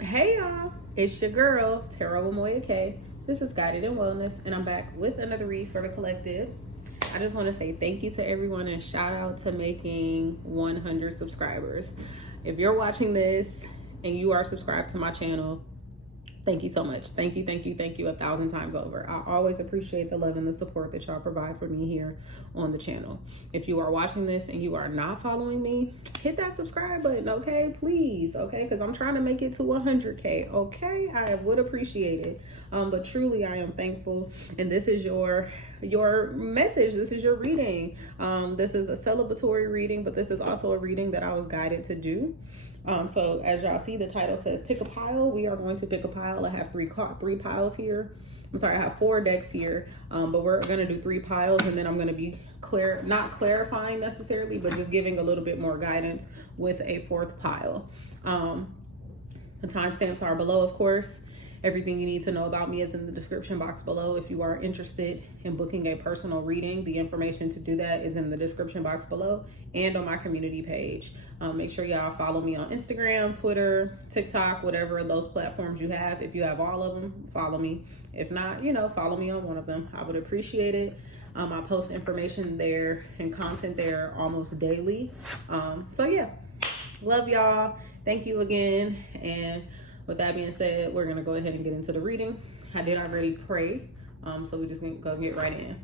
Hey y'all, it's your girl, Tarot Moya K. This is Guided in Wellness, and I'm back with another read for the collective. I just want to say thank you to everyone and shout out to making 100 subscribers. If you're watching this and you are subscribed to my channel, thank you so much. Thank you 1,000 times over. I always appreciate the love and the support that y'all provide for me here on the channel. If you are watching this and you are not following me, hit that subscribe button, okay? Please, okay? Because I'm trying to make it to 100K, okay? I would appreciate it. But truly, I am thankful. And this is your message. This is your reading. This is a celebratory reading, but this is also a reading that I was guided to do. So as y'all see, the title says pick a pile. We are going to pick a pile. I have three piles here. I'm sorry, I have 4 decks here, but we're going to do 3 piles, and then I'm going to be not clarifying necessarily, but just giving a little bit more guidance with a 4th pile. The timestamps are below, of course. Everything you need to know about me is in the description box below. If you are interested in booking a personal reading, the information to do that is in the description box below and on my community page. Make sure y'all follow me on Instagram, Twitter, TikTok, whatever those platforms you have. If you have all of them, follow me. If not, follow me on one of them. I would appreciate it. I post information there and content there almost daily. So yeah, love y'all. Thank you again. And with that being said, we're going to go ahead and get into the reading. I did already pray, so we just need to go get right in.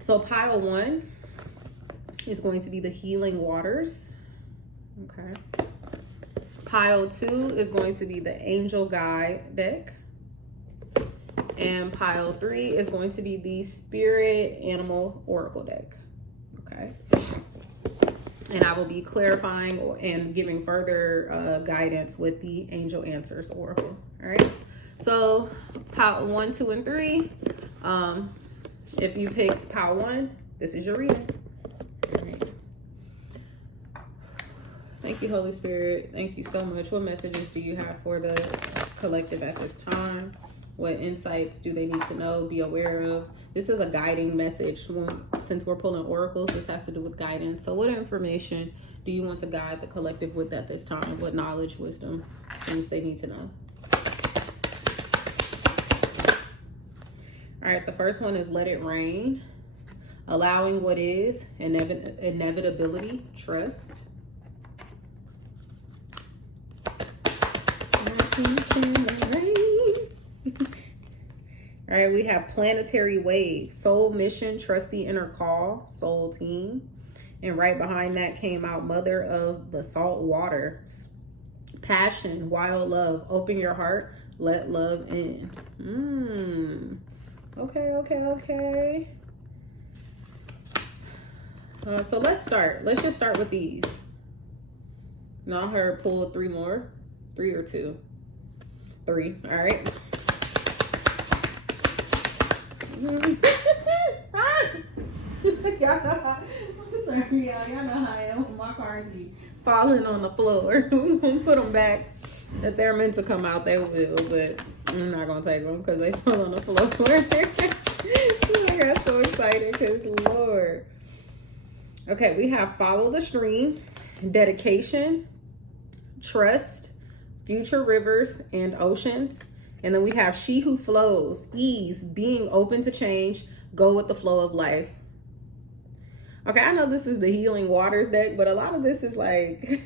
So pile 1 is going to be the healing waters. Okay. Pile 2 is going to be the angel guide deck. And pile 3 is going to be the spirit animal oracle deck. Okay. And I will be clarifying and giving further guidance with the Angel Answers Oracle. All right. So pile 1, 2, and 3. If you picked pile 1, this is your reading. All right. Thank you, Holy Spirit. Thank you so much. What messages do you have for the collective at this time? What insights do they need to know, be aware of? This is a guiding message. Since we're pulling oracles, this has to do with guidance. So what information do you want to guide the collective with at this time? What knowledge, wisdom, things they need to know? All right, the first one is let it rain. Allowing what is, inevitability, trust. All right, we have planetary wave, soul mission, trust the inner call, soul team. And right behind that came out mother of the salt waters, passion, wild love, open your heart, let love in. Okay. So let's start. Let's just start with these. Now I heard pull 3 more. 3 or 2? 3. All right. Y'all know how I am. My cards be falling on the floor. We're gonna put them back. If they're meant to come out, they will, but I'm not gonna take them because they fell on the floor. I got so excited because Lord. Okay, we have follow the stream, dedication, trust, future rivers and oceans. And then we have she who flows, ease, being open to change, go with the flow of life. Okay, I know this is the healing waters deck, but a lot of this is like,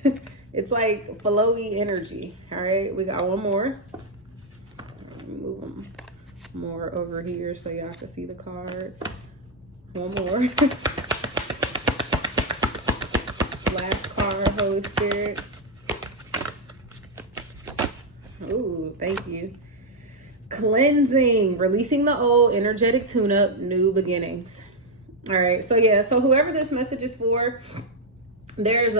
it's like flowy energy. All right, we got one more. Let me move them more over here so y'all can see the cards. One more. Last card, Holy Spirit. Ooh, thank you. Cleansing, releasing the old, energetic tune-up, new beginnings. All right, so yeah, so whoever this message is for, there's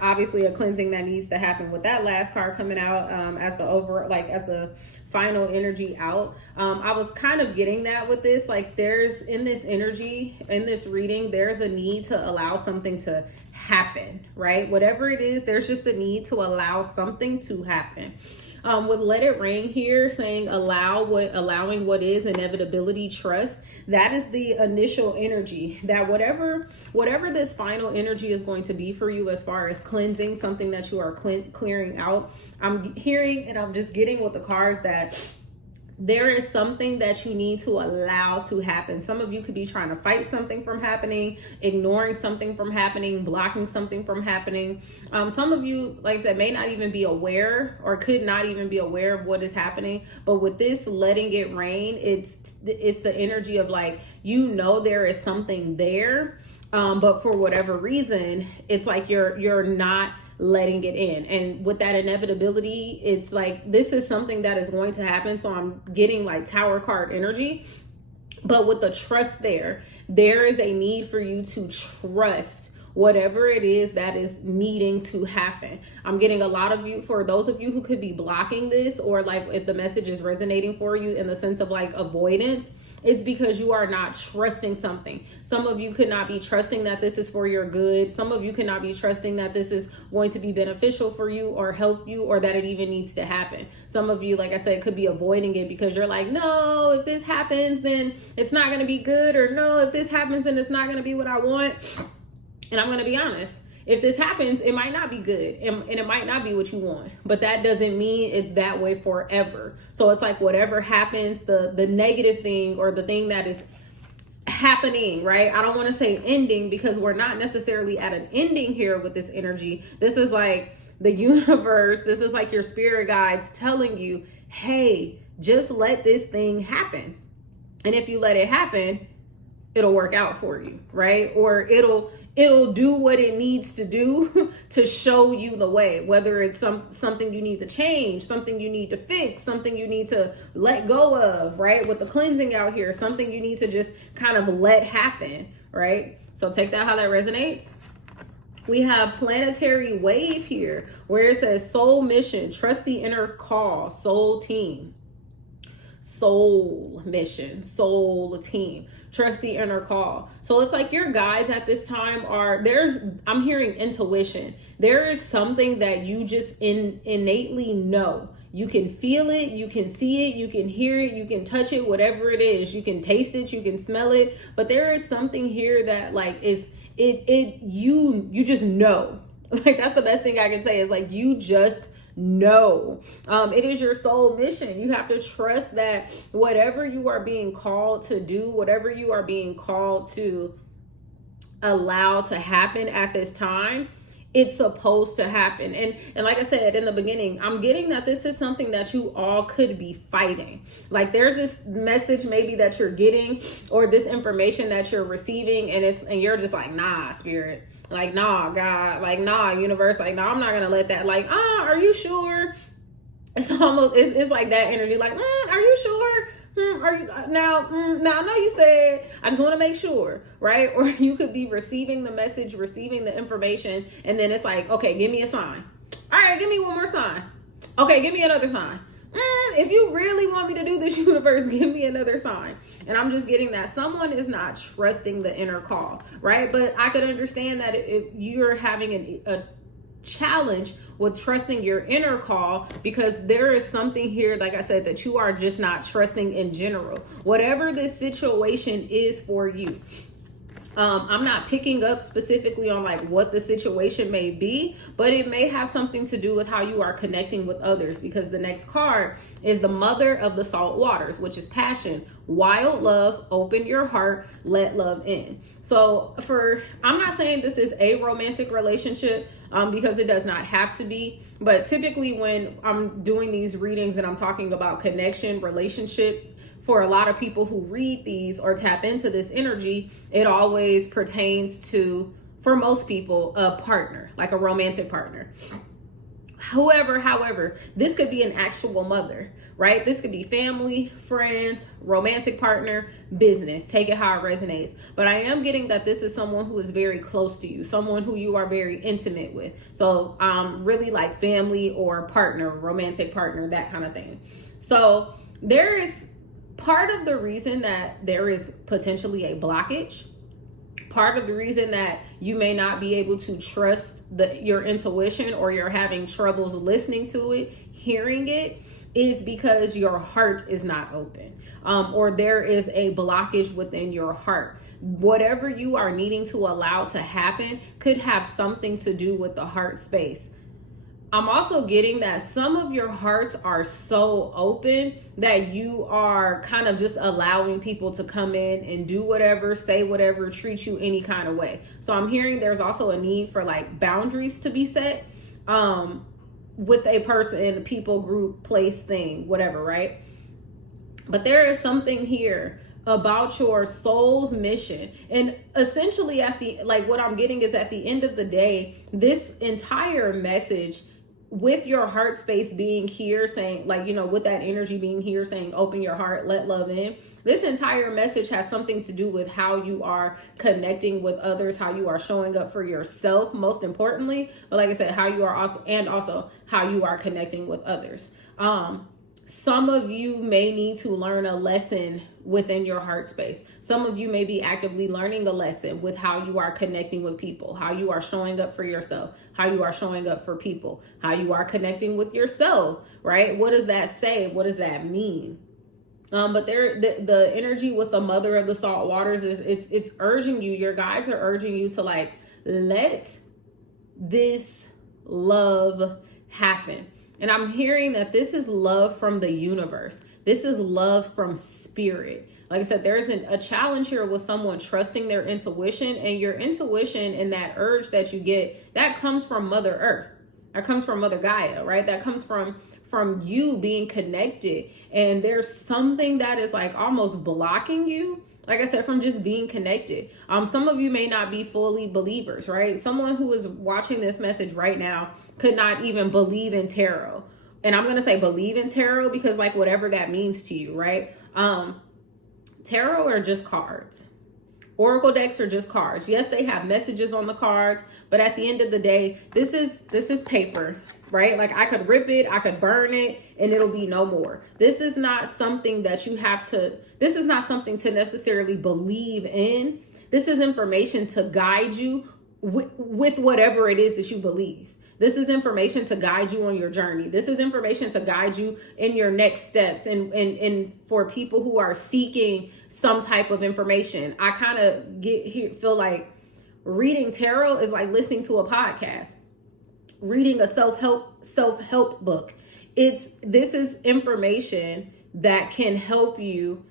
obviously a cleansing that needs to happen with that last card coming out as the final energy out. I was kind of getting that with this, like there's in this energy, in this reading, there's a need to allow something to happen, right? Whatever it is, there's just a need to allow something to happen. With let it rain here, saying allowing what is, inevitability, trust, that is the initial energy that whatever this final energy is going to be for you, as far as cleansing something that you are clearing out. I'm hearing, and I'm just getting with the cards, that there is something that you need to allow to happen. Some of you could be trying to fight something from happening, ignoring something from happening, blocking something from happening. Some of you, like I said, may not even be aware, or could not even be aware of what is happening. But with this letting it rain, it's the energy of like, you know, there is something there, but for whatever reason, it's like you're not letting it in. And with that inevitability, it's like, this is something that is going to happen. So I'm getting like Tower card energy, but with the trust there is a need for you to trust whatever it is that is needing to happen. I'm getting a lot of you, for those of you who could be blocking this, or like if the message is resonating for you in the sense of like avoidance, it's because you are not trusting something. Some of you could not be trusting that this is for your good. Some of you could not be trusting that this is going to be beneficial for you or help you, or that it even needs to happen. Some of you, like I said, could be avoiding it because you're like, no, if this happens, then it's not going to be good. Or no, if this happens, then it's not going to be what I want. And I'm going to be honest. If this happens, it might not be good, and it might not be what you want, but that doesn't mean it's that way forever. So it's like whatever happens, the negative thing, or the thing that is happening, right? I don't want to say ending, because we're not necessarily at an ending here with this energy. This is like the universe. This is like your spirit guides telling you, hey, just let this thing happen. And if you let it happen, it'll work out for you, right? Or it'll do what it needs to do to show you the way, whether it's something you need to change, something you need to fix, something you need to let go of, right? With the cleansing out here, something you need to just kind of let happen, right? So take that how that resonates. We have planetary wave here, where it says soul mission, trust the inner call, soul team. Soul mission, soul team, trust the inner call. So it's like your guides at this time I'm hearing intuition. There is something that you just innately know. You can feel it, you can see it, you can hear it, you can touch it, whatever it is. You can taste it, you can smell it. But there is something here that like you just know. Like, that's the best thing I can say, is like, you just know. It is your soul mission. You have to trust that whatever you are being called to do, whatever you are being called to allow to happen at this time, it's supposed to happen. And like I said in the beginning, I'm getting that this is something that you all could be fighting. Like, there's this message maybe that you're getting, or this information that you're receiving, and you're just like, nah, spirit, like, nah, God, like, nah, universe, like, nah, I'm not gonna let that, like, are you sure? It's almost, it's like that energy, like, are you sure? Are you now? Now I know you said, I just want to make sure, right? Or you could be receiving the message, receiving the information, and then it's like, okay, give me a sign. All right, give me one more sign. Okay, give me another sign. If you really want me to do this, universe, give me another sign. And I'm just getting that someone is not trusting the inner call, right? But I could understand that if you're having a challenge with trusting your inner call, because there is something here, like I said, that you are just not trusting in general, whatever this situation is for you. I'm not picking up specifically on like what the situation may be, but it may have something to do with how you are connecting with others, because the next card is the mother of the salt waters, which is passion, wild love, open your heart, let love in. So I'm not saying this is a romantic relationship, because it does not have to be, but typically when I'm doing these readings and I'm talking about connection, relationship, for a lot of people who read these or tap into this energy, it always pertains to, for most people, a partner, like a romantic partner. However, this could be an actual mother, right? This could be family, friends, romantic partner, business. Take it how it resonates. But I am getting that this is someone who is very close to you, someone who you are very intimate with. So really like family or partner, romantic partner, that kind of thing. So there is part of the reason that there is potentially a blockage. part of the reason that you may not be able to trust your intuition, or you're having troubles listening to it, hearing it, is because your heart is not open, or there is a blockage within your heart. Whatever you are needing to allow to happen could have something to do with the heart space. I'm also getting that some of your hearts are so open that you are kind of just allowing people to come in and do whatever, say whatever, treat you any kind of way. So I'm hearing there's also a need for like boundaries to be set with a person, people, group, place, thing, whatever, right? But there is something here about your soul's mission. And essentially what I'm getting is at the end of the day, this entire message, with your heart space being here saying, like, you know, with that energy being here saying, open your heart, let love in. This entire message has something to do with how you are connecting with others, how you are showing up for yourself, most importantly. But like I said, how you are also how you are connecting with others. Some of you may need to learn a lesson within your heart space. Some of you may be actively learning a lesson with how you are connecting with people, how you are showing up for yourself, how you are showing up for people, how you are connecting with yourself, right? What does that say? What does that mean? But the energy with the mother of the salt waters is it's urging you, your guides are urging you to like, let this love happen. And I'm hearing that this is love from the universe. This is love from spirit. Like I said, there's a challenge here with someone trusting their intuition, and your intuition and that urge that you get, that comes from Mother Earth. That comes from Mother Gaia, right? That comes from you being connected. And there's something that is like almost blocking you, like I said, from just being connected. Some of you may not be fully believers, right? Someone who is watching this message right now could not even believe in tarot. And I'm going to say believe in tarot because like whatever that means to you, right? Tarot are just cards. Oracle decks are just cards. Yes, they have messages on the cards, but at the end of the day, this is paper, right? Like I could rip it, I could burn it, and it'll be no more. This is not something that you have to, this is not something to necessarily believe in. This is information to guide you with whatever it is that you believe. This is information to guide you on your journey. This is information to guide you in your next steps. And for people who are seeking some type of information, I kind of feel like reading tarot is like listening to a podcast, reading a self-help book. This is information that can help you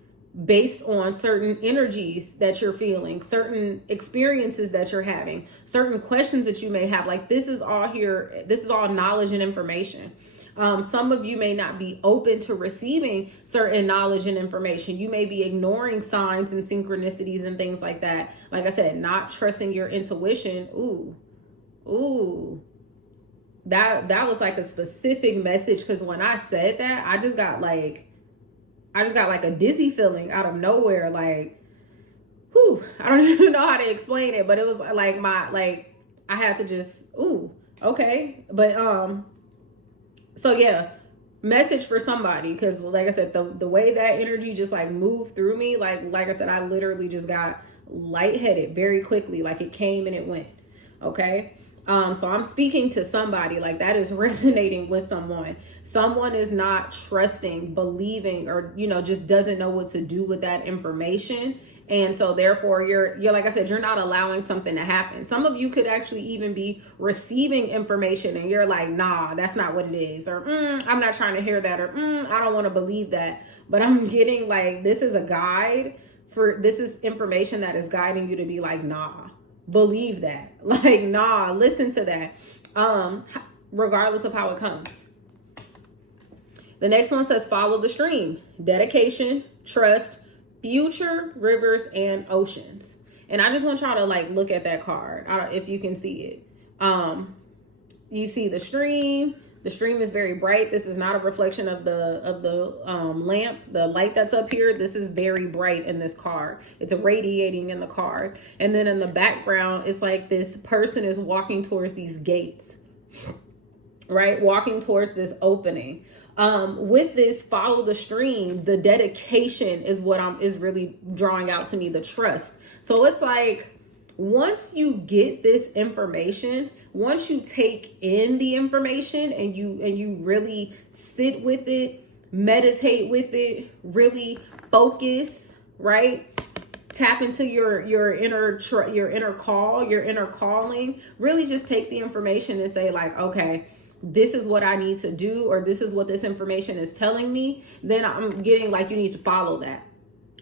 based on certain energies that you're feeling, certain experiences that you're having, certain questions that you may have. Like this is all here. This is all knowledge and information. Some of you may not be open to receiving certain knowledge and information. You may be ignoring signs and synchronicities and things like that. Like I said, not trusting your intuition. Ooh. That was like a specific message, because when I said that, I just got like a dizzy feeling out of nowhere. Like, I don't even know how to explain it, but it was like I had to just, okay. But, so yeah, message for somebody. Cause like I said, the way that energy just like moved through me, like I said, I literally just got lightheaded very quickly. Like it came and it went. Okay. So I'm speaking to somebody, like that is resonating with someone. Someone is not trusting, believing, or, just doesn't know what to do with that information. And so therefore you're like I said, you're not allowing something to happen. Some of you could actually even be receiving information and you're like, nah, that's not what it is. Or I'm not trying to hear that. Or I don't want to believe that. But I'm getting like, this is information that is guiding you to be like, nah, believe that. Like, nah, listen to that. Regardless of how it comes. The next one says follow the stream, dedication, trust, future, rivers, and oceans. And I just want y'all to like look at that card. If you can see it. You see the stream. The stream is very bright. This is not a reflection of the lamp, the light that's up here. This is very bright in this card. It's radiating in the card. And then in the background, it's like this person is walking towards these gates, right? Walking towards this opening. With this follow the stream, the dedication is what is really drawing out to me, the trust. So it's like Once you get this information, once you take in the information and you really sit with it, meditate with it, really focus, right? Tap into your inner calling. Really just take the information and say like, okay, this is what I need to do, or this is what this information is telling me. Then I'm getting like, you need to follow that.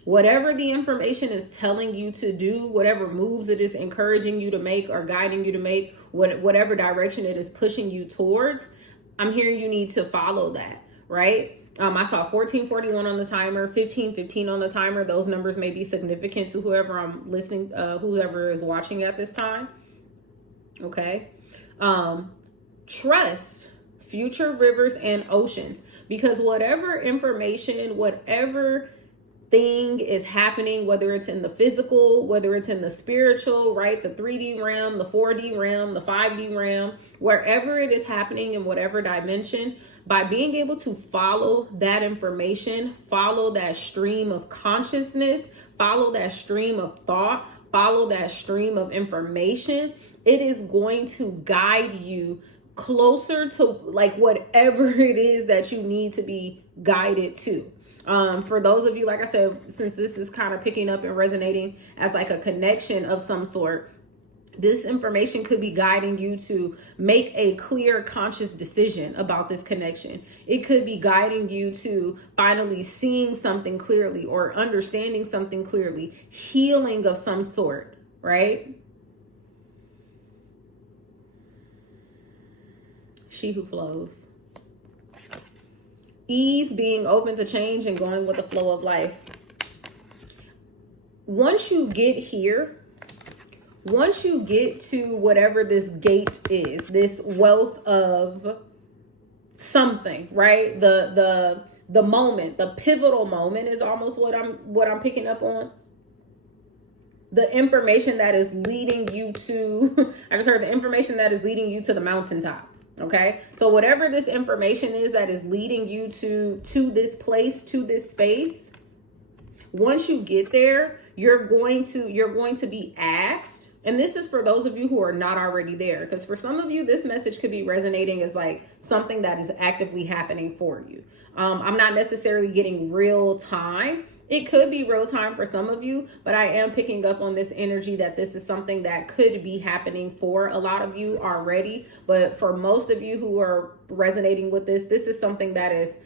Whatever the information is telling you to do, whatever moves it is encouraging you to make or guiding you to make, whatever direction it is pushing you towards, I'm hearing you need to follow that, right? I saw 1441 on the timer, 1515 on the timer. Those numbers may be significant to whoever I'm listening, whoever is watching at this time. Okay. Trust future rivers and oceans, because whatever information, whatever thing is happening, whether it's in the physical, whether it's in the spiritual, right? The 3D realm, the 4D realm, the 5D realm, wherever it is happening in whatever dimension, by being able to follow that information, follow that stream of consciousness, follow that stream of thought, follow that stream of information, it is going to guide you closer to like whatever it is that you need to be guided to. For those of you, like I said, since this is kind of picking up and resonating as like a connection of some sort, this information could be guiding you to make a clear, conscious decision about this connection. It could be guiding you to finally seeing something clearly or understanding something clearly, healing of some sort, right? She who flows. Ease, being open to change and going with the flow of life. Once you get here, once you get to whatever this gate is, this wealth of something, right? The moment, the pivotal moment is almost what I'm picking up on. The information that is leading you to, I just heard the information that is leading you to the mountaintop. Okay. So whatever this information is that is leading you to this place, to this space, once you get there, you're going to be asked. And this is for those of you who are not already there, because for some of you, this message could be resonating as like something that is actively happening for you. I'm not necessarily getting real time. It could be real time for some of you, but I am picking up on this energy that this is something that could be happening for a lot of you already. But for most of you who are resonating with this, this is something that is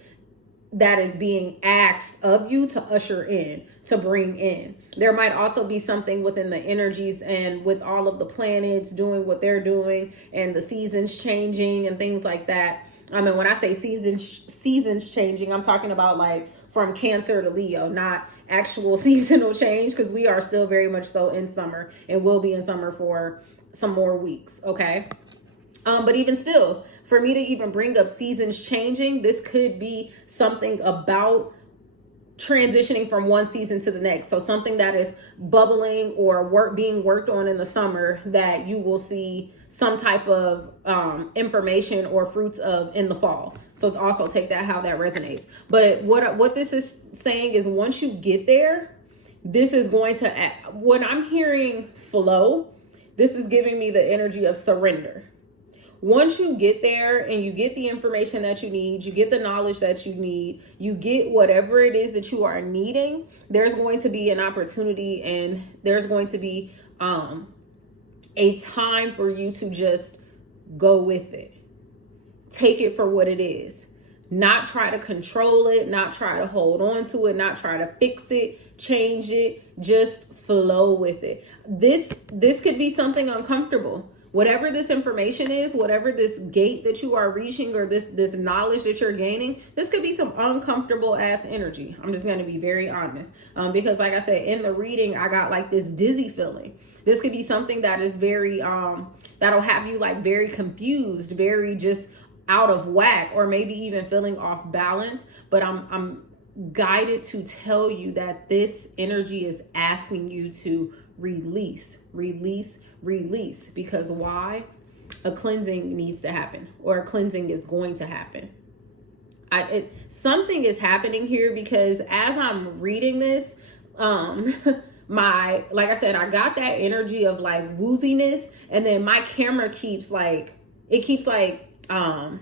being asked of you to usher in, to bring in. There might also be something within the energies and with all of the planets doing what they're doing and the seasons changing and things like that. I mean, when I say seasons changing, I'm talking about like from Cancer to Leo, not actual seasonal change, because we are still very much so in summer and will be in summer for some more weeks. Okay. But even still, for me to even bring up seasons changing, this could be something about transitioning from one season to the next. So something that is bubbling or being worked on in the summer that you will see some type of information or fruits of in the fall. So to also take that, how that resonates. But what this is saying is once you get there, this is going to, when I'm hearing flow, this is giving me the energy of surrender. Once you get there and you get the information that you need, you get the knowledge that you need, you get whatever it is that you are needing, there's going to be an opportunity and there's going to be a time for you to just go with it. Take it for what it is. Not try to control it, not try to hold on to it, not try to fix it, change it, just flow with it. This could be something uncomfortable. Whatever this information is, whatever this gate that you are reaching or this knowledge that you're gaining, this could be some uncomfortable ass energy. I'm just going to be very honest. Because like I said, in the reading, I got like this dizzy feeling. This could be something that is very, that'll have you like very confused, very just out of whack, or maybe even feeling off balance. But I'm guided to tell you that this energy is asking you to release. Because why? A cleansing needs to happen, or a cleansing is going to happen. Something is happening here, because as I'm reading this, like I said, I got that energy of like wooziness, and then my camera keeps like trying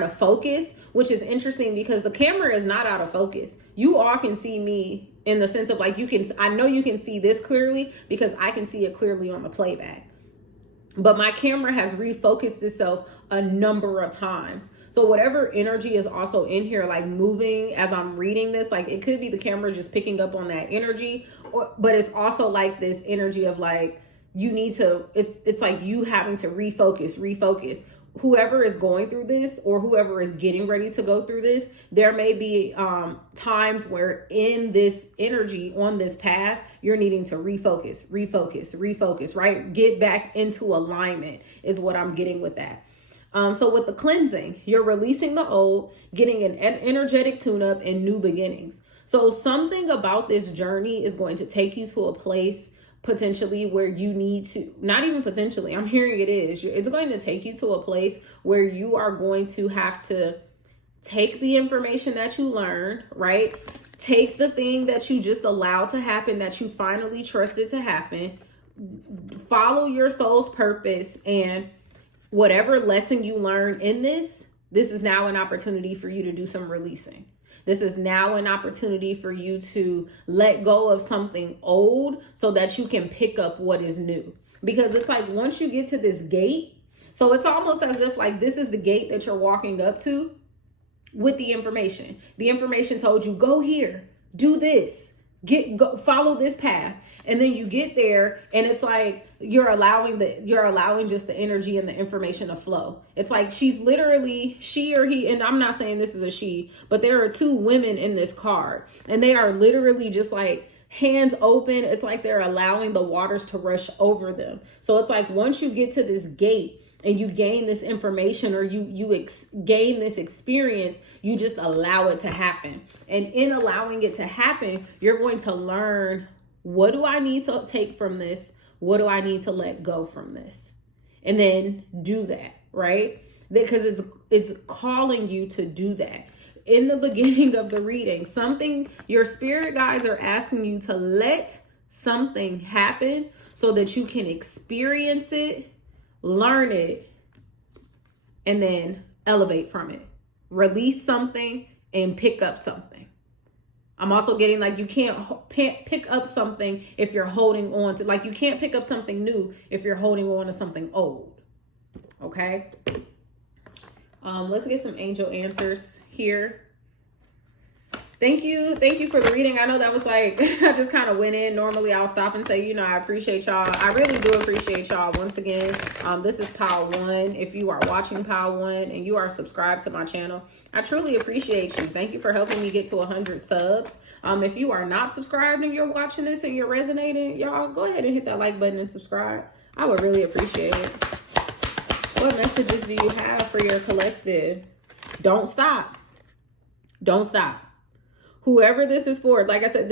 to focus, which is interesting because the camera is not out of focus. You all can see me in the sense of like, I know you can see this clearly because I can see it clearly on the playback. But my camera has refocused itself a number of times. So whatever energy is also in here, like moving as I'm reading this, like it could be the camera just picking up on that energy, but it's also like this energy of like, you need to, it's like you having to refocus. Whoever is going through this or whoever is getting ready to go through this, there may be times where in this energy on this path, you're needing to refocus, right? Get back into alignment is what I'm getting with that. So with the cleansing, you're releasing the old, getting an energetic tune-up and new beginnings. So something about this journey is going to take you to a place potentially where you need to, not even potentially, I'm hearing it's going to take you to a place where you are going to have to take the information that you learned, right? Take the thing that you just allowed to happen, that you finally trusted to happen, follow your soul's purpose, and whatever lesson you learn in this is now an opportunity for you to do some releasing. This is now an opportunity for you to let go of something old so that you can pick up what is new. Because it's like once you get to this gate, so it's almost as if like this is the gate that you're walking up to with the information. The information told you, go here, do this, follow this path. And then you get there and it's like you're allowing just the energy and the information to flow. It's like she or he, and I'm not saying this is a she, but there are two women in this card and they are literally just like hands open. It's like they're allowing the waters to rush over them. So it's like once you get to this gate and you gain this information or you gain this experience, you just allow it to happen. And in allowing it to happen, you're going to learn, what do I need to take from this? What do I need to let go from this? And then do that, right? Because it's calling you to do that. In the beginning of the reading, your spirit guides are asking you to let something happen so that you can experience it, learn it, and then elevate from it. Release something and pick up something. I'm also getting like you can't pick up something if you're holding on to, like you can't pick up something new if you're holding on to something old. Okay. Let's get some angel answers here. Thank you for the reading. I know that was like, I just kind of went in. Normally I'll stop and say, I appreciate y'all. I really do appreciate y'all. Once again, this is Pile 1. If you are watching Pile 1 and you are subscribed to my channel, I truly appreciate you. Thank you for helping me get to 100 subs. If you are not subscribed and you're watching this and you're resonating, y'all go ahead and hit that like button and subscribe. I would really appreciate it. What messages do you have for your collective? Don't stop. Don't stop. Whoever this is for, like I said,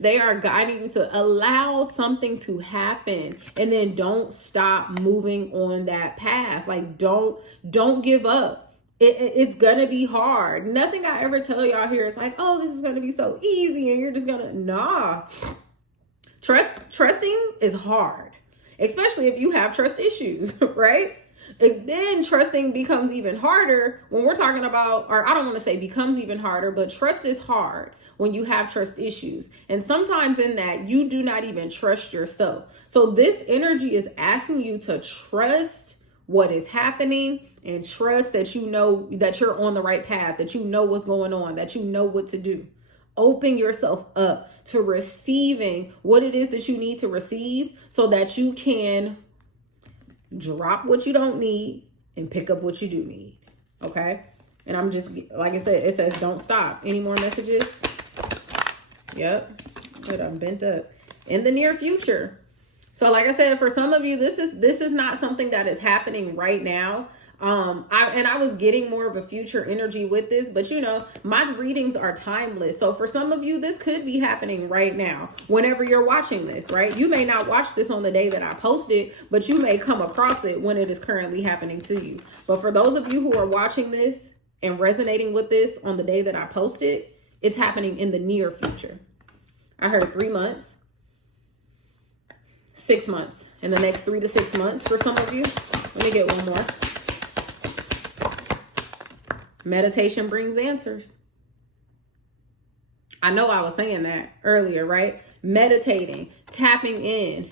they are guiding you to allow something to happen and then don't stop moving on that path. Like don't give up. It's gonna be hard. Nothing I ever tell y'all here is like, oh, this is gonna be so easy and you're just gonna, nah. Trusting is hard, especially if you have trust issues, right? Then trusting becomes even harder when we're talking about, or I don't want to say becomes even harder, but trust is hard when you have trust issues. And sometimes in that, you do not even trust yourself. So this energy is asking you to trust what is happening and trust that you know that you're on the right path, that you know what's going on, that you know what to do. Open yourself up to receiving what it is that you need to receive so that you can drop what you don't need and pick up what you do need. Okay. And I'm just, like I said, it says don't stop. Any more messages? Yep. Good. I'm bent up. In the near future. So like I said, for some of you, this is not something that is happening right now. I was getting more of a future energy with this, but my readings are timeless. So for some of you, this could be happening right now, whenever you're watching this, right? You may not watch this on the day that I post it, but you may come across it when it is currently happening to you. But for those of you who are watching this and resonating with this on the day that I post it, it's happening in the near future. I heard 3 months. 6 months. In the next 3 to 6 months for some of you. Let me get one more. Meditation brings answers. I know I was saying that earlier, right? Meditating, tapping in,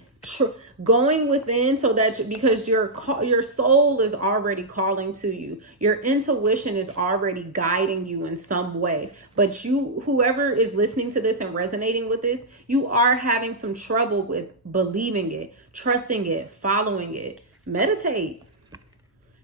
going within, so that because your soul is already calling to you. Your intuition is already guiding you in some way. But whoever is listening to this and resonating with this, you are having some trouble with believing it, trusting it, following it. Meditate.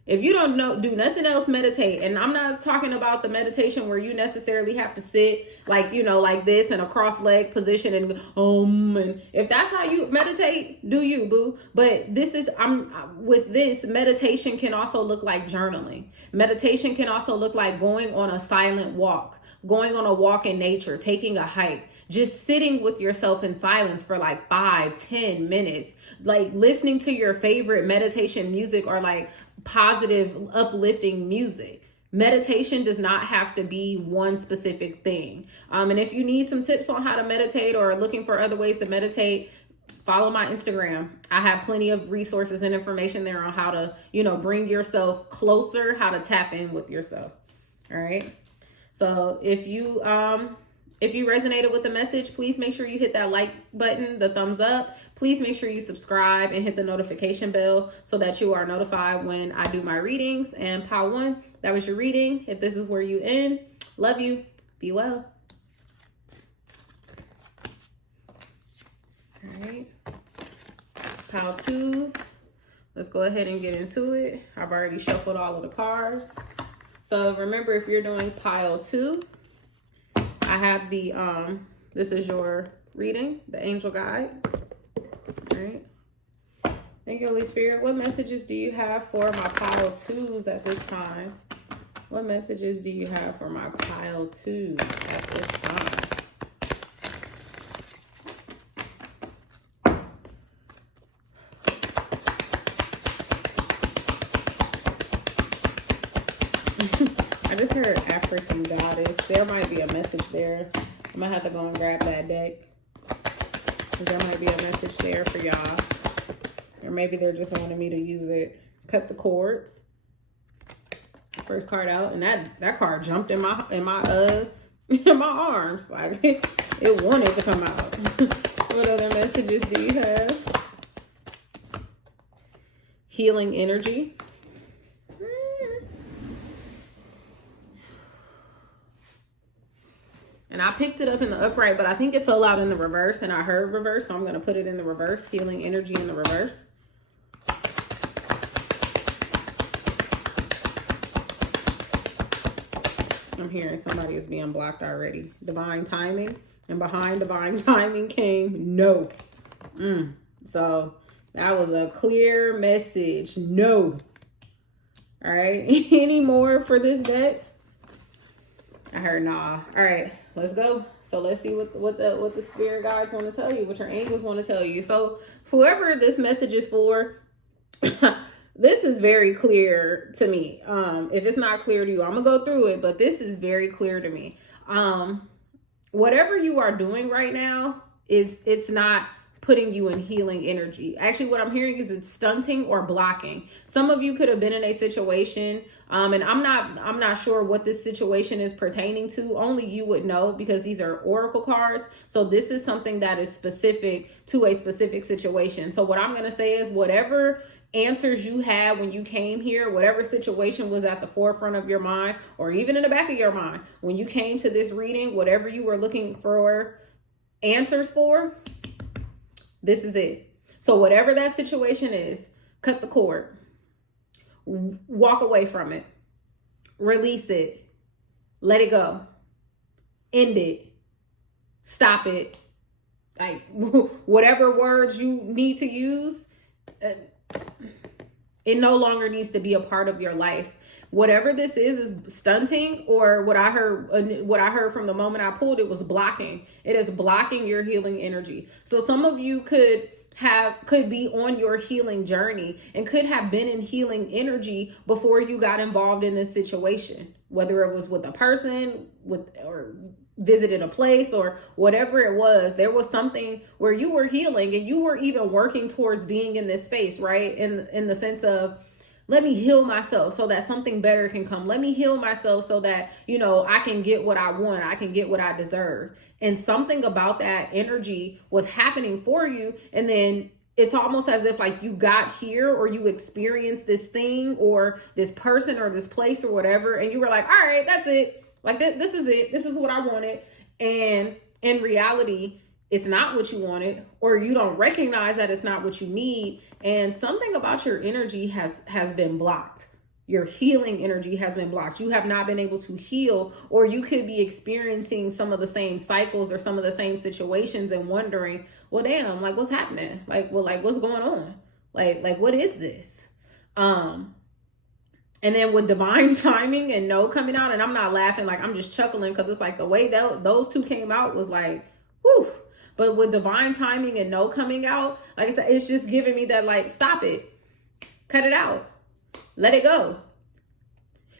If you don't do nothing else, meditate. And I'm not talking about the meditation where you necessarily have to sit like, like this in a cross-leg position and and if that's how you meditate, do you, boo. But with this, meditation can also look like journaling. Meditation can also look like going on a silent walk, going on a walk in nature, taking a hike, just sitting with yourself in silence for like 5-10 minutes, like listening to your favorite meditation music or like positive, uplifting music. Meditation does not have to be one specific thing. And if you need some tips on how to meditate or are looking for other ways to meditate, follow my Instagram. I have plenty of resources and information there on how to, bring yourself closer, how to tap in with yourself. All right. So if you resonated with the message, please make sure you hit that like button, the thumbs up. Please make sure you subscribe and hit the notification bell so that you are notified when I do my readings. And Pile 1, that was your reading. If this is where you end, love you. Be well. All right. Pile 2s. Let's go ahead and get into it. I've already shuffled all of the cards. So remember, if you're doing Pile 2, I have the, this is your reading, the angel guide. All right. Thank you, Holy Spirit. What messages do you have for my Pile 2s at this time? What messages do you have for my Pile 2s at this time? I just heard African goddess. There might be a message there. I might have to go and grab that deck. There might be a message there for y'all. Or maybe they're just wanting me to use it. Cut the cords. First card out. And that card jumped in my in my arms. Like it wanted to come out. What other messages do you have? Healing energy. And I picked it up in the upright, but I think it fell out in the reverse, and I heard reverse, so I'm going to put it in the reverse. Healing energy in the reverse. I'm hearing somebody is being blocked already. Divine timing. And behind divine timing came no. So that was a clear message. No. All right. Any more for this deck? I heard nah. All right. Let's go. So let's see what the spirit guides want to tell you, what your angels want to tell you. So whoever this message is for, this is very clear to me. If it's not clear to you, I'm gonna go through it, but this is very clear to me. Whatever you are doing right now it's not putting you in healing energy. Actually, what I'm hearing is it's stunting or blocking. Some of you could have been in a situation, and I'm not sure what this situation is pertaining to. Only you would know, because these are oracle cards. So this is something that is specific to a specific situation. So what I'm going to say is, whatever answers you had when you came here, whatever situation was at the forefront of your mind, or even in the back of your mind, when you came to this reading, whatever you were looking for answers for, this is it. So whatever that situation is, cut the cord, walk away from it, release it, let it go, end it, stop it. Like whatever words you need to use, it no longer needs to be a part of your life. Whatever this is stunting, or what I heard from the moment I pulled, it was blocking. It is blocking your healing energy. So some of you could be on your healing journey and could have been in healing energy before you got involved in this situation, whether it was with a person, or visited a place or whatever it was, there was something where you were healing and you were even working towards being in this space, right? In the sense of, let me heal myself so that something better can come. Let me heal myself so that, I can get what I want. I can get what I deserve. And something about that energy was happening for you. And then it's almost as if like you got here or you experienced this thing or this person or this place or whatever. And you were like, all right, that's it. Like this is it. This is what I wanted. And in reality, it's not what you wanted, or you don't recognize that it's not what you need. And something about your energy has been blocked. Your healing energy has been blocked. You have not been able to heal, or you could be experiencing some of the same cycles or some of the same situations and wondering, well, damn, like what's happening? Like what's going on? Like what is this? And then with divine timing and no coming out, and I'm not laughing, like I'm just chuckling because it's like the way those two came out was like, whew. But with divine timing and no coming out, like I said, it's just giving me that like, stop it, cut it out, let it go.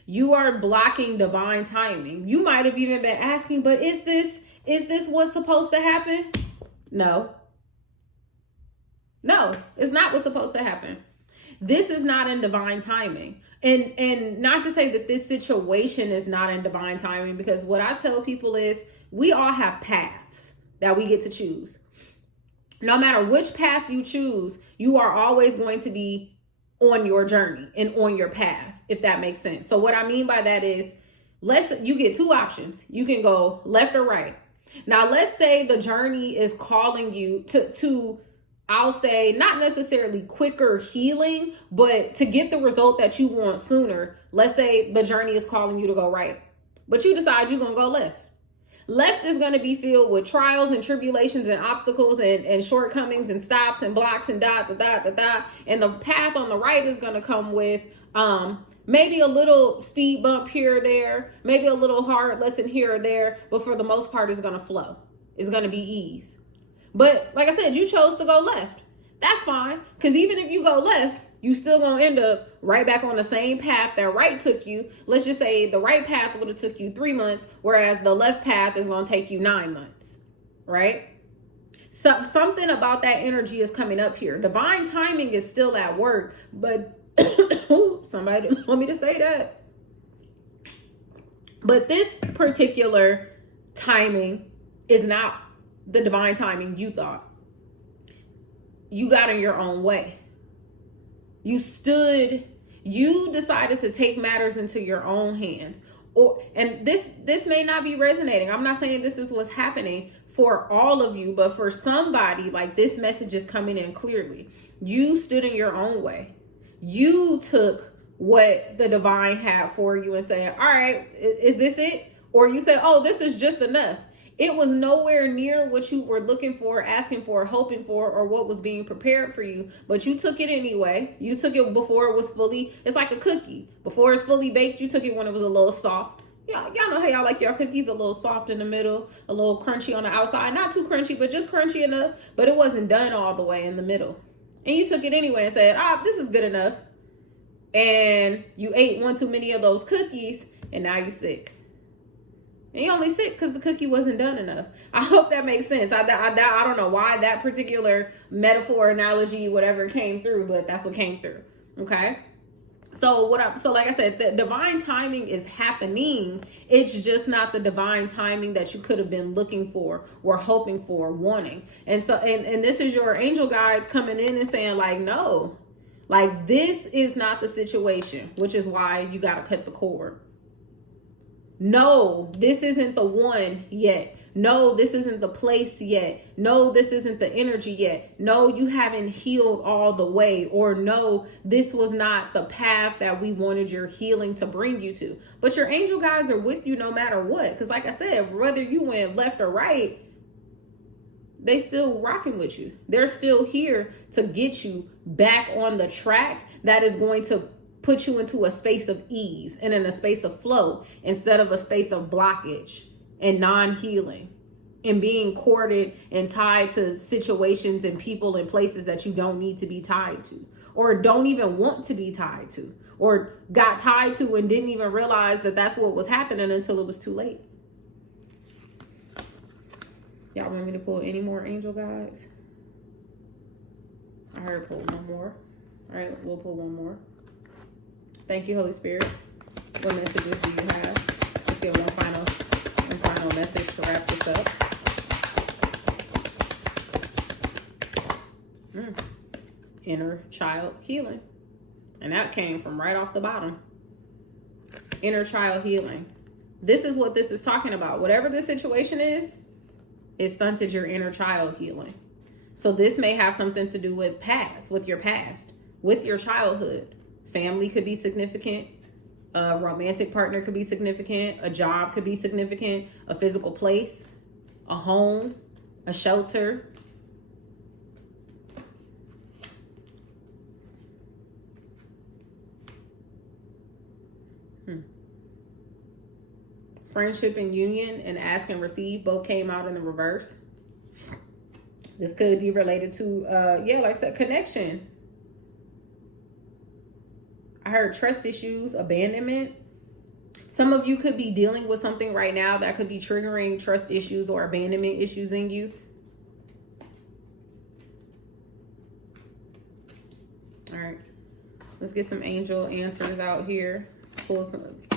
You are blocking divine timing. You might have even been asking, but is this what's supposed to happen? No, it's not what's supposed to happen. This is not in divine timing. And not to say that this situation is not in divine timing, because what I tell people is we all have paths that we get to choose. No matter which path you choose, you are always going to be on your journey and on your path, if that makes sense. So what I mean by that is, you get two options. You can go left or right. Now, let's say the journey is calling you to I'll say not necessarily quicker healing, but to get the result that you want sooner. Let's say the journey is calling you to go right, but you decide you're going to go left. Left is going to be filled with trials and tribulations and obstacles and shortcomings and stops and blocks and dot. And the path on the right is going to come with maybe a little speed bump here or there, maybe a little hard lesson here or there, but for the most part, it's going to flow. It's going to be ease. But like I said, you chose to go left. That's fine. Because even if you go left, you still going to end up right back on the same path that right took you. Let's just say the right path would have took you 3 months, whereas the left path is going to take you 9 months, right? So something about that energy is coming up here. Divine timing is still at work, but somebody didn't want me to say that. But this particular timing is not the divine timing you thought. You got in your own way. You decided to take matters into your own hands. And this may not be resonating. I'm not saying this is what's happening for all of you, but for somebody, like this message is coming in clearly. You stood in your own way. You took what the divine had for you and said, all right, is this it? Or you said, oh, this is just enough. It was nowhere near what you were looking for, asking for, hoping for, or what was being prepared for you. But you took it anyway. You took it before it was it's like a cookie. Before it's fully baked, you took it when it was a little soft. Y'all know how y'all like your cookies a little soft in the middle, a little crunchy on the outside. Not too crunchy, but just crunchy enough. But it wasn't done all the way in the middle. And you took it anyway and said, this is good enough. And you ate one too many of those cookies, and now you're sick. And you only sick because the cookie wasn't done enough. I hope that makes sense. I don't know why that particular metaphor, analogy, whatever came through, but that's what came through. Okay. So like I said, the divine timing is happening. It's just not the divine timing that you could have been looking for or hoping for, wanting. And so, and this is your angel guides coming in and saying like, no, like this is not the situation, which is why you got to cut the cord. No, this isn't the one yet. No, this isn't the place yet. No, this isn't the energy yet. No, you haven't healed all the way. Or no, this was not the path that we wanted your healing to bring you to. But your angel guides are with you no matter what. Because like I said, whether you went left or right, they still rocking with you. They're still here to get you back on the track that is going to put you into a space of ease and in a space of flow instead of a space of blockage and non-healing and being courted and tied to situations and people and places that you don't need to be tied to or don't even want to be tied to or got tied to and didn't even realize that that's what was happening until it was too late. Y'all want me to pull any more angel guides? I heard pull one more. All right, we'll pull one more. Thank you, Holy Spirit. What messages do you have? Let's get one final message to wrap this up. Inner child healing. And that came from right off the bottom. Inner child healing. This is what this is talking about. Whatever the situation is, it stunted your inner child healing. So this may have something to do with your past, with your childhood. Family could be significant. A romantic partner could be significant. A job could be significant. A physical place, a home, a shelter. Friendship and union and ask and receive both came out in the reverse. This could be related to, like I said, connection. I heard trust issues, abandonment. Some of you could be dealing with something right now that could be triggering trust issues or abandonment issues in you. All right. Let's get some angel answers out here.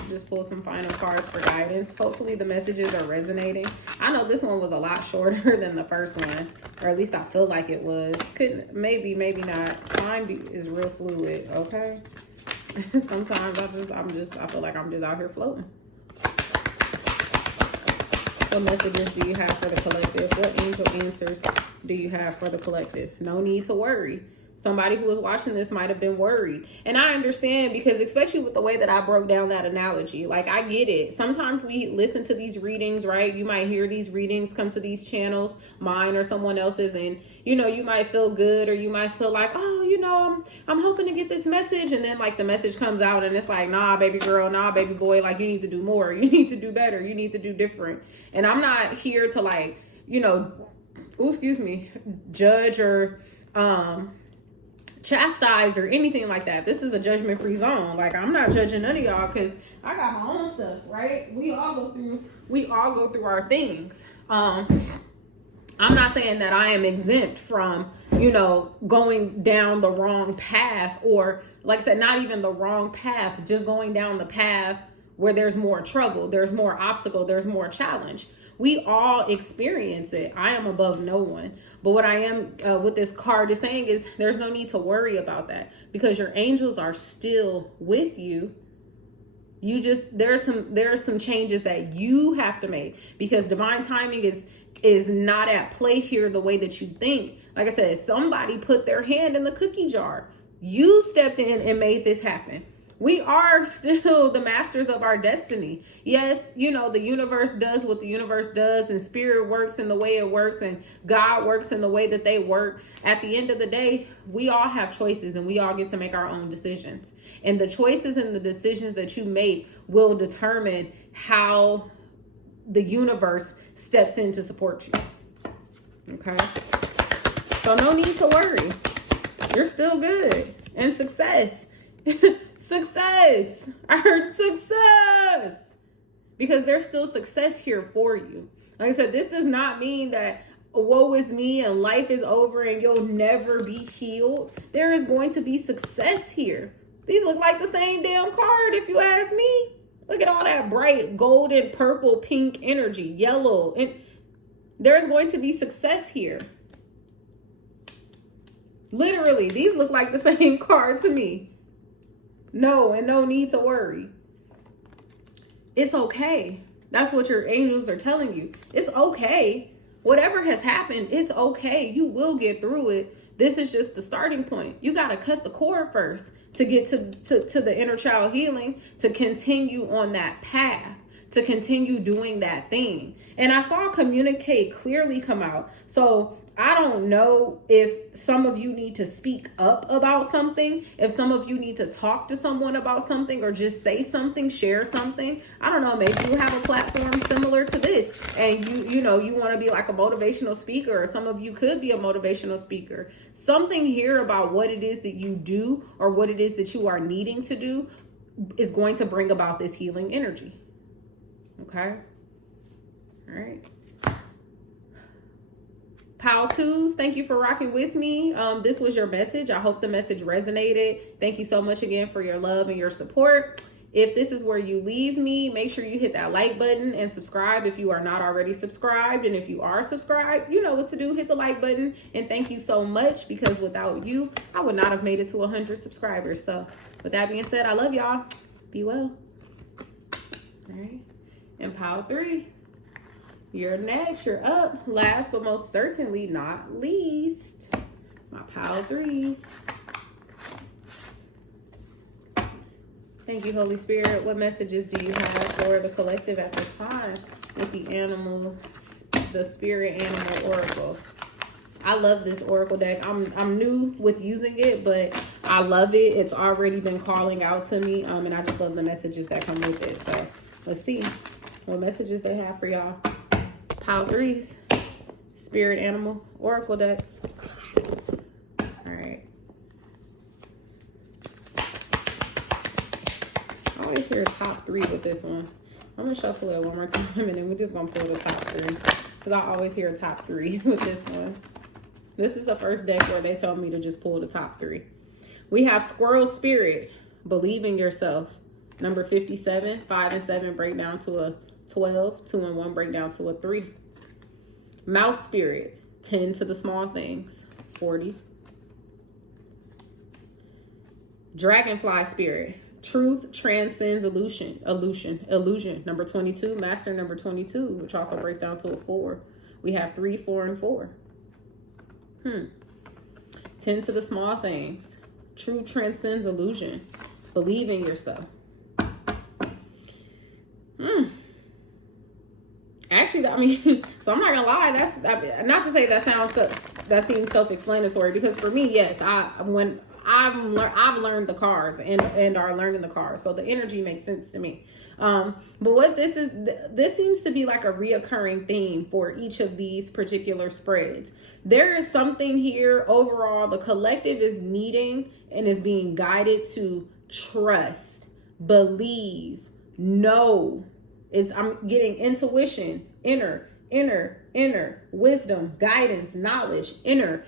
Just pull some final cards for guidance. Hopefully the messages are resonating. I know this one was a lot shorter than the first one, or at least I feel like it was. Maybe not. Time is real fluid, okay? Sometimes I feel like I'm just out here floating. What messages do you have for the collective? What angel answers do you have for the collective? No need to worry. Somebody who was watching this might have been worried. And I understand, because especially with the way that I broke down that analogy, like, I get it. Sometimes we listen to these readings, right? You might hear these readings come to these channels, mine or someone else's, and, you might feel good, or you might feel like, oh, I'm hoping to get this message. And then, like, the message comes out and it's like, nah, baby girl, nah, baby boy, like, you need to do more. You need to do better. You need to do different. And I'm not here to, like, judge or, chastise or anything like that. This is a judgment-free zone. Like, I'm not judging none of y'all, because I got my own stuff, right? We all go through our things. I'm not saying that I am exempt from, going down the wrong path, or, like I said, not even the wrong path, just going down the path where there's more trouble, there's more obstacle, there's more challenge. We all experience it. I am above no one. But what I am with this card is saying is there's no need to worry about that, because your angels are still with you. There are some changes that you have to make, because divine timing is not at play here the way that you think. Like I said, somebody put their hand in the cookie jar. You stepped in and made this happen. We are still the masters of our destiny. Yes, the universe does what the universe does, and spirit works in the way it works, and God works in the way that they work. At the end of the day, we all have choices, and we all get to make our own decisions. And the choices and the decisions that you make will determine how the universe steps in to support you. Okay? So no need to worry. You're still good. And success. Success. I heard success, because there's still success here for you. Like I said, this does not mean that woe is me and life is over and you'll never be healed. There is going to be success here. These look like the same damn card, if you ask me. Look at all that bright golden, purple, pink energy, yellow, and there's going to be success here. Literally, these look like the same card to me. No need to worry. It's okay. That's what your angels are telling you. It's okay. Whatever has happened, it's okay. You will get through it. This is just the starting point. You got to cut the cord first to get to the inner child healing, to continue on that path, to continue doing that thing. And I saw communicate clearly come out. So I don't know if some of you need to speak up about something, if some of you need to talk to someone about something, or just say something, share something. I don't know, maybe you have a platform similar to this, and you want to be like a motivational speaker, or some of you could be a motivational speaker. Something here about what it is that you do, or what it is that you are needing to do, is going to bring about this healing energy. Okay? All right. Pal twos, thank you for rocking with me. This was your message. I hope the message resonated. Thank you so much again for your love and your support. If this is where you leave me, make sure you hit that like button and subscribe if you are not already subscribed. And if you are subscribed, you know what to do. Hit the like button. And thank you so much, because without you, I would not have made it to 100 subscribers. So with that being said, I love y'all. Be well. All right. And pile 3. You're next. You're up. Last but most certainly not least, my pile 3s. Thank you, Holy Spirit. What messages do you have for the collective at this time with the Spirit Animal Oracle? I love this Oracle deck. I'm new with using it, but I love it. It's already been calling out to me, and I just love the messages that come with it. So let's see what messages they have for y'all. Pile 3s, Spirit Animal Oracle deck. All right. I always hear top 3 with this one. I'm gonna shuffle it one more time, and then we're just gonna pull the top 3, because I always hear top 3 with this one. This is the first deck where they tell me to just pull the top 3. We have Squirrel Spirit, Believe in Yourself. Number 57, 5 and 7 break down to a 12, 2 and 1 break down to a 3. Mouse Spirit, 10 to the small things, 40. Dragonfly Spirit, Truth transcends illusion. Number 22, Master number 22, which also breaks down to a 4. We have 3, 4, and 4. 10 to the small things. Truth transcends illusion. Believe in yourself. Actually, I mean, so I'm not gonna lie. That's not to say that seems self-explanatory, because for me, yes, I've learned the cards and are learning the cards, so the energy makes sense to me. But what this seems to be like a reoccurring theme for each of these particular spreads. There is something here overall the collective is needing and is being guided to trust, believe, know. I'm getting intuition, inner, wisdom, guidance, knowledge, inner.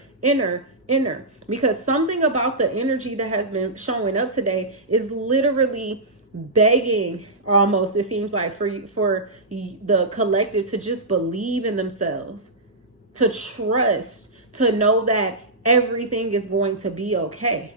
Because something about the energy that has been showing up today is literally begging, almost, it seems like, for the collective to just believe in themselves, to trust, to know that everything is going to be okay.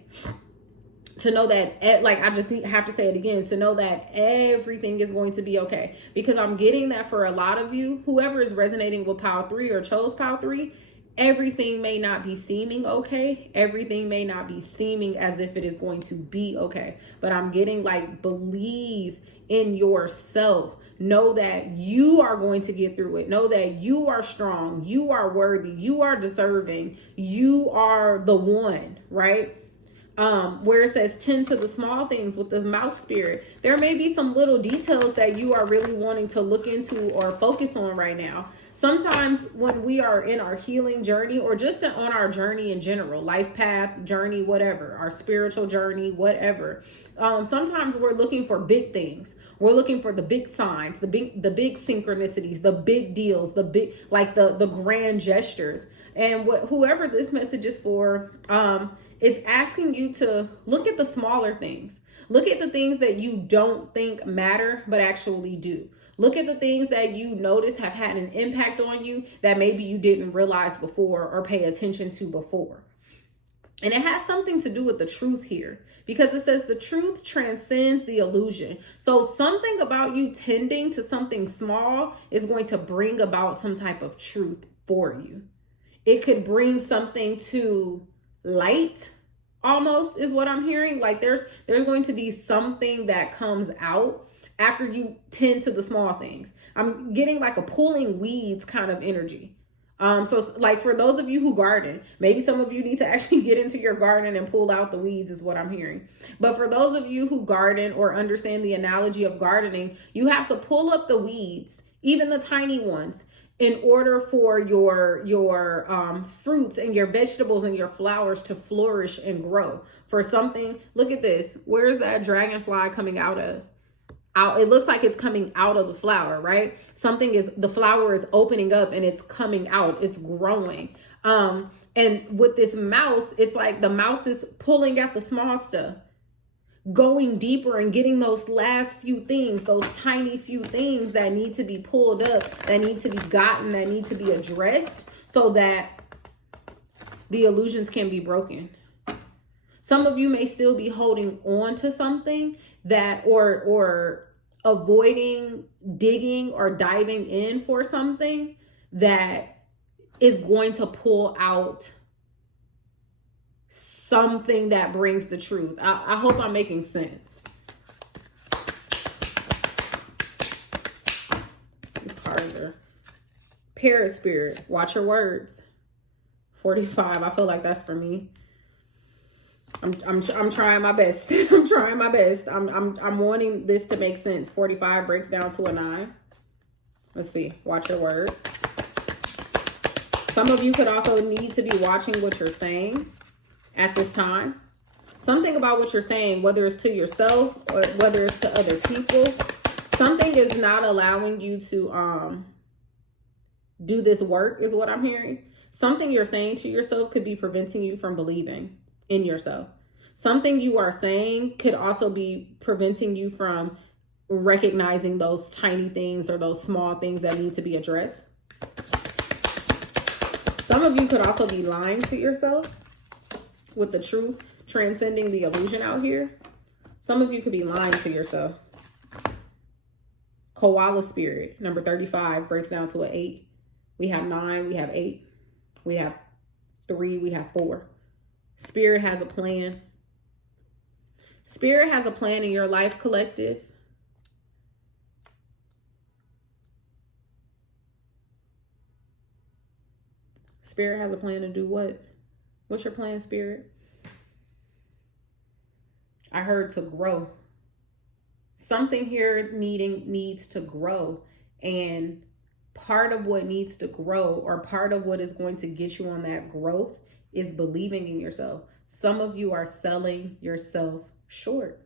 To know that, like, I just have to say it again, to know that everything is going to be okay. Because I'm getting that for a lot of you, whoever is resonating with pile 3 or chose pile 3, everything may not be seeming okay. Everything may not be seeming as if it is going to be okay. But I'm getting like, believe in yourself. Know that you are going to get through it. Know that you are strong. You are worthy. You are deserving. You are the one, right? Where it says 10 to the small things with the mouse spirit, there may be some little details that you are really wanting to look into or focus on right now. Sometimes when we are in our healing journey, or just on our journey in general, life path, journey, whatever, our spiritual journey, whatever, sometimes we're looking for big things. We're looking for the big signs, the big synchronicities, the big deals, the big, like the grand gestures. And whoever this message is for, it's asking you to look at the smaller things. Look at the things that you don't think matter, but actually do. Look at the things that you noticed have had an impact on you that maybe you didn't realize before or pay attention to before. And it has something to do with the truth here, because it says the truth transcends the illusion. So something about you tending to something small is going to bring about some type of truth for you. It could bring something to light, almost, is what I'm hearing. Like there's going to be something that comes out after you tend to the small things. I'm getting like a pulling weeds kind of energy. So like for those of you who garden, maybe some of you need to actually get into your garden and pull out the weeds, is what I'm hearing. But for those of you who garden or understand the analogy of gardening, you have to pull up the weeds, even the tiny ones, in order for your fruits and your vegetables and your flowers to flourish and grow. For something, look at this. Where's that dragonfly coming out of? It looks like it's coming out of the flower, right? The flower is opening up and it's coming out. It's growing. And with this mouse, it's like the mouse is pulling at the small stuff, going deeper and getting those last few things, those tiny few things that need to be pulled up, that need to be gotten, that need to be addressed so that the illusions can be broken. Some of you may still be holding on to something that, or avoiding digging or diving in for something that is going to pull out something that brings the truth. I hope I'm making sense. Harder. Parrot spirit, watch your words. 45. I feel like that's for me. I'm trying my best. I'm trying my best. I'm wanting this to make sense. 45 breaks down to a 9. Let's see. Watch your words. Some of you could also need to be watching what you're saying at this time. Something about what you're saying, whether it's to yourself or whether it's to other people, something is not allowing you to do this work, is what I'm hearing. Something you're saying to yourself could be preventing you from believing in yourself. Something you are saying could also be preventing you from recognizing those tiny things or those small things that need to be addressed. Some of you could also be lying to yourself with the truth transcending the illusion out here. Some of you could be lying to yourself. Koala spirit, number 35, breaks down to an 8. We have 9, we have 8, we have 3, we have 4. Spirit has a plan. Spirit has a plan in your life, collective. Spirit has a plan to do what? What's your plan, Spirit? I heard to grow. Something here needs to grow. And part of what needs to grow, or part of what is going to get you on that growth, is believing in yourself. Some of you are selling yourself short.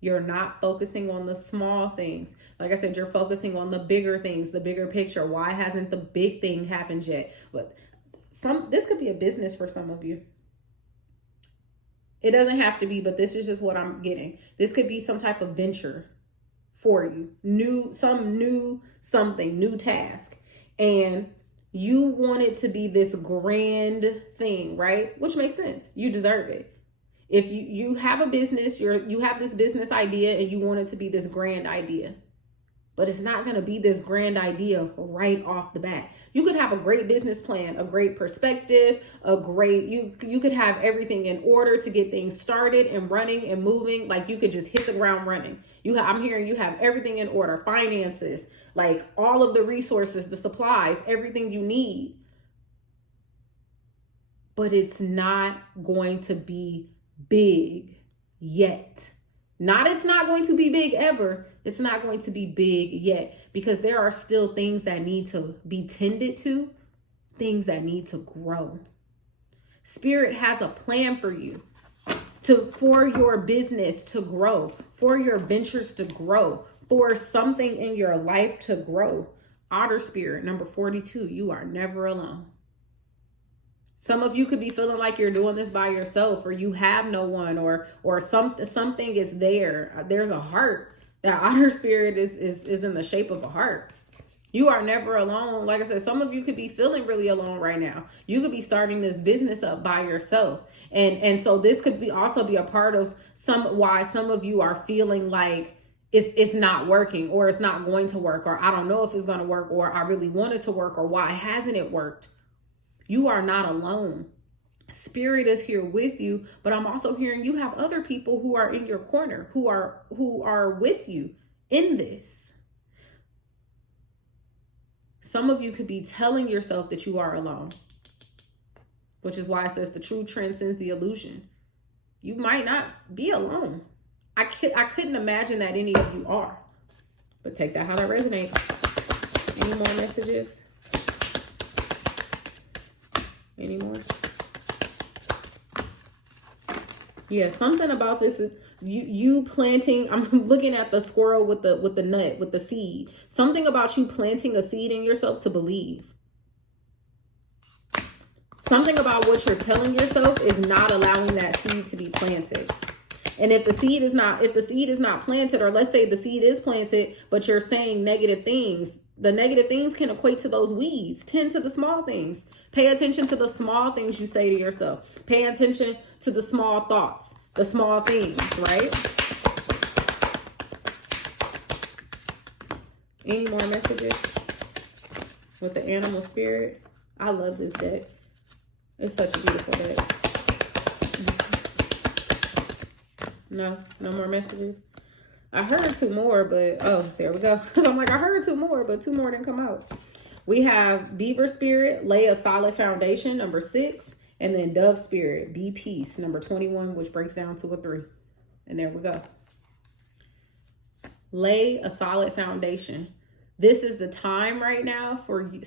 You're not focusing on the small things. Like I said, you're focusing on the bigger things, the bigger picture. Why hasn't the big thing happened yet? But this could be a business for some of you. It doesn't have to be, but this is just what I'm getting. This could be some type of venture for you. New task. And you want it to be this grand thing, right? Which makes sense. You deserve it. If you have a business, you have this business idea and you want it to be this grand idea, but it's not going to be this grand idea right off the bat. You could have a great business plan, a great perspective, you could have everything in order to get things started and running and moving. Like you could just hit the ground running. I'm hearing you have everything in order, finances, like all of the resources, the supplies, everything you need. But it's not going to be big yet. It's not going to be big ever. It's not going to be big yet, because there are still things that need to be tended to, things that need to grow. Spirit has a plan for you, for your business to grow, for your ventures to grow, for something in your life to grow. Otter spirit, number 42, you are never alone. Some of you could be feeling like you're doing this by yourself, or you have no one, or something is there. There's a heart. That otter spirit is in the shape of a heart. You are never alone. Like I said, some of you could be feeling really alone right now. You could be starting this business up by yourself. And so this could also be a part of why some of you are feeling like it's not working, or it's not going to work, or I don't know if it's going to work, or I really want it to work, or why hasn't it worked? You are not alone. Spirit is here with you, but I'm also hearing you have other people who are in your corner, who are with you in this. Some of you could be telling yourself that you are alone, which is why it says the truth transcends the illusion. You might not be alone. I couldn't imagine that any of you are, but take that how that resonates. Any more messages? Any more? Yeah, something about this is you planting. I'm looking at the squirrel with the nut, with the seed. Something about you planting a seed in yourself to believe. Something about what you're telling yourself is not allowing that seed to be planted. And if the seed is not planted, or let's say the seed is planted, but you're saying negative things, the negative things can equate to those weeds. Tend to the small things. Pay attention to the small things you say to yourself. Pay attention to the small thoughts, the small things, right? Any more messages with the animal spirit? I love this deck. It's such a beautiful deck. No more messages. I heard 2 more, but oh, there we go. So I'm like, I heard 2 more, but 2 more didn't come out. We have Beaver Spirit, lay a solid foundation, number 6. And then Dove Spirit, be peace, number 21, which breaks down to a 3. And there we go. Lay a solid foundation. This is the time right now for you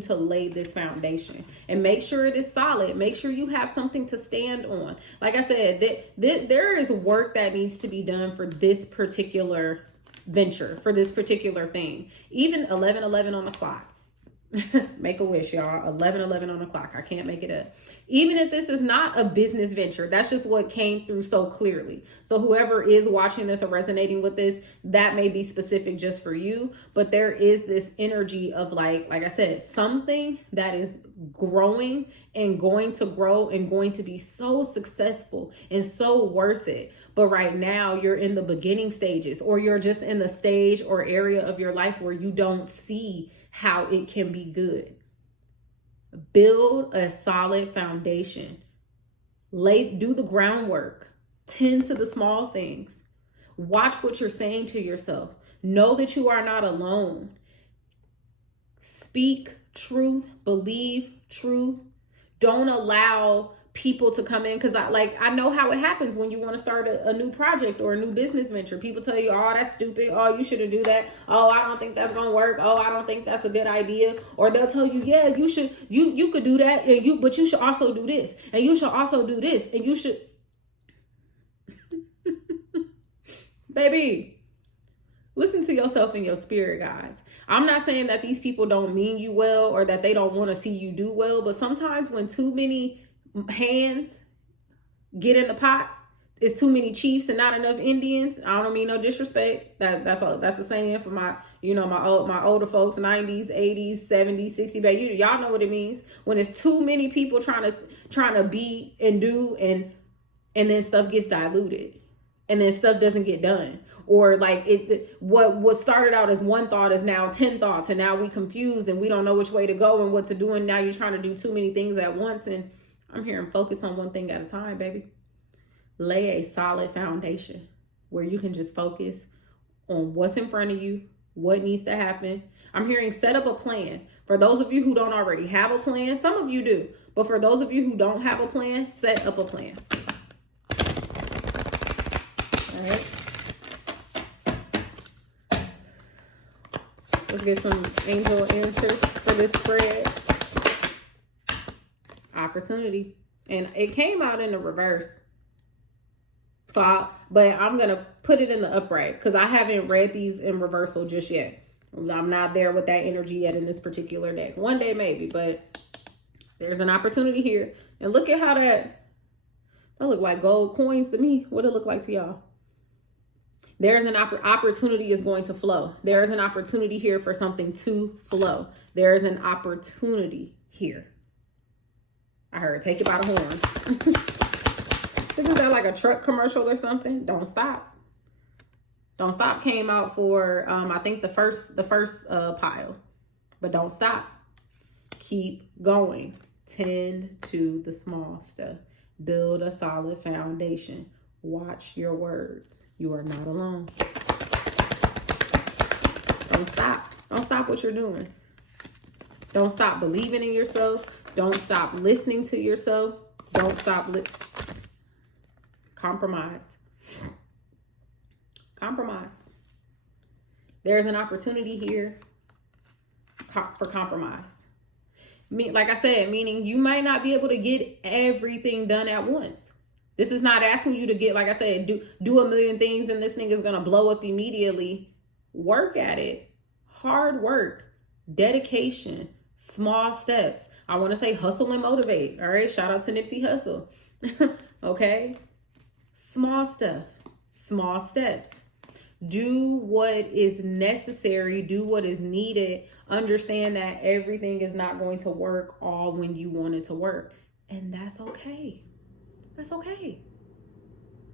to lay this foundation, and make sure it is solid. Make sure you have something to stand on. Like I said, there is work that needs to be done for this particular venture, for this particular thing. Even 11:11 on the clock. Make a wish, y'all. 11:11 on the clock. I can't make it up. Even if this is not a business venture, that's just what came through so clearly. So whoever is watching this or resonating with this, that may be specific just for you. But there is this energy of like I said, something that is growing and going to grow and going to be so successful and so worth it. But right now you're in the beginning stages, or you're just in the stage or area of your life where you don't see how it can be good. Build a solid foundation. Do the groundwork. Tend to the small things. Watch what you're saying to yourself. Know that you are not alone. Speak truth. Believe truth. Don't allow people to come in, because I know how it happens when you want to start a new project or a new business venture. People tell you, oh, that's stupid. Oh, you shouldn't do that. Oh, I don't think that's gonna work. Oh, I don't think that's a good idea. Or they'll tell you, yeah, you should, you could do that, and but you should also do this, and you should also do this, and you should. Baby, listen to yourself and your spirit, guys. I'm not saying that these people don't mean you well or that they don't want to see you do well, but sometimes when too many hands get in the pot, it's too many chiefs and not enough Indians. I don't mean no disrespect. That's a saying for my older folks, 90s, 80s, 70s, 60s. But y'all know what it means when it's too many people trying to be and do, and then stuff gets diluted, and then stuff doesn't get done. Or like what started out as one thought is now 10 thoughts, and now we confused and we don't know which way to go and what to do, and now you're trying to do too many things at once. And I'm hearing focus on one thing at a time, baby. Lay a solid foundation where you can just focus on what's in front of you, what needs to happen. I'm hearing set up a plan. For those of you who don't already have a plan, some of you do, but for those of you who don't have a plan, set up a plan. All right. Let's get some angel answers for this spread. Opportunity, and it came out in the reverse, but I'm gonna put it in the upright because I haven't read these in reversal just yet. I'm not there with that energy yet in this particular deck. One day maybe, but there's an opportunity here. And look at how that look like gold coins to me. What it look like to y'all? There's an opportunity is going to flow. There is an opportunity here for something to flow. There is an opportunity here. I heard take it by the horn. Isn't that like a truck commercial or something? Don't stop. Don't stop came out for I think the first pile. But don't stop. Keep going. Tend to the small stuff. Build a solid foundation. Watch your words. You are not alone. Don't stop. Don't stop what you're doing. Don't stop believing in yourself. Don't stop listening to yourself. Don't stop compromise. Compromise. There's an opportunity here for compromise. Like I said, meaning you might not be able to get everything done at once. This is not asking you to get, like I said, do a million things and this thing is going to blow up immediately. Work at it. Hard work. Dedication. Small steps. I want to say hustle and motivate. All right. Shout out to Nipsey Hussle. Okay. Small stuff. Small steps. Do what is necessary. Do what is needed. Understand that everything is not going to work all when you want it to work. And that's okay. That's okay.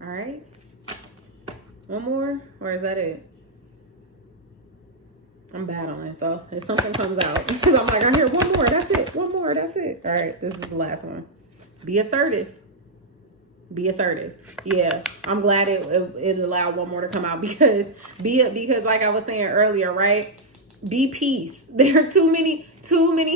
All right. One more, or is that it? I'm battling, so if something comes out, because I'm like, I hear one more, that's it. One more, that's it. All right, this is the last one. Be assertive. Be assertive. Yeah, I'm glad it allowed one more to come out, because like I was saying earlier, right? Be peace. There are too many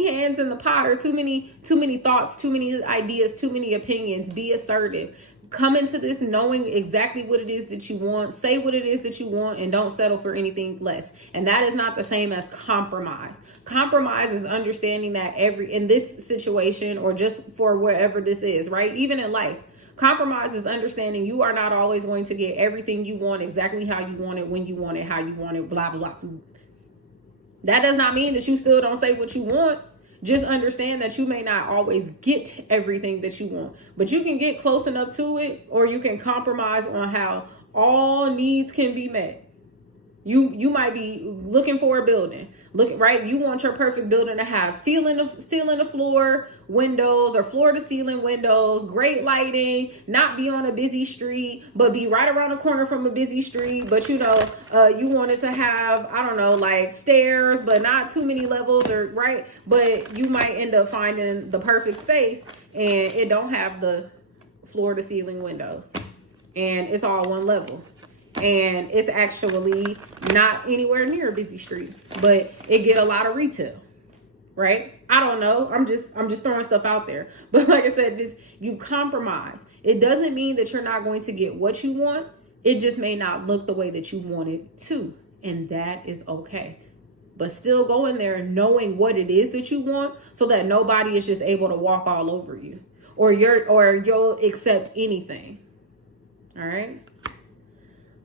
hands in the pot, or too many thoughts, too many ideas, too many opinions. Be assertive. Come into this knowing exactly what it is that you want. Say what it is that you want, and don't settle for anything less. And that is not the same as compromise. Compromise is understanding that in this situation, or just for wherever this is, right? Even in life, compromise is understanding you are not always going to get everything you want exactly how you want it, when you want it, how you want it, blah, blah, blah. That does not mean that you still don't say what you want. Just understand that you may not always get everything that you want, but you can get close enough to it, or you can compromise on how all needs can be met. You might be looking for a building. Right? You want your perfect building to have ceiling to floor windows, or floor to ceiling windows, great lighting, not be on a busy street, but be right around the corner from a busy street. But you want it to have, I don't know, like stairs, but not too many levels, or right? But you might end up finding the perfect space, and it don't have the floor to ceiling windows, and it's all one level. And it's actually not anywhere near a busy street, but it get a lot of retail, right? I don't know. I'm just throwing stuff out there. But like I said, you compromise. It doesn't mean that you're not going to get what you want. It just may not look the way that you want it to. And that is okay. But still go in there knowing what it is that you want, so that nobody is just able to walk all over you, or you'll accept anything. All right.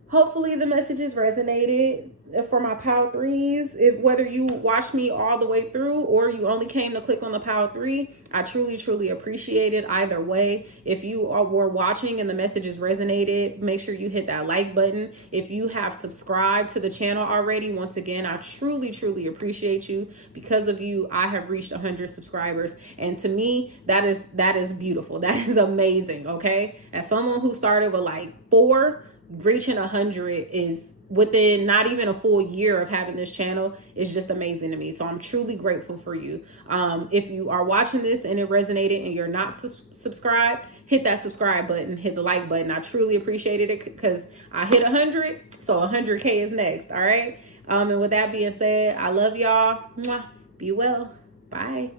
Hopefully the messages resonated for my PAL 3s. Whether you watched me all the way through, or you only came to click on the PAL 3, I truly appreciate it either way. If you were watching and the messages resonated, make sure you hit that like button. If you have subscribed to the channel already, once again, I truly appreciate you. Because of you, I have reached 100 subscribers. And to me, that is beautiful. That is amazing, okay? As someone who started with like 4, reaching 100 is within not even a full year of having this channel is just amazing to me. So I'm truly grateful for you. If you are watching this and it resonated and you're not subscribed, hit that subscribe button, hit the like button. I truly appreciated it, because I hit 100, so 100K is next. All right. And with that being said, I love y'all. Mwah. Be well. Bye.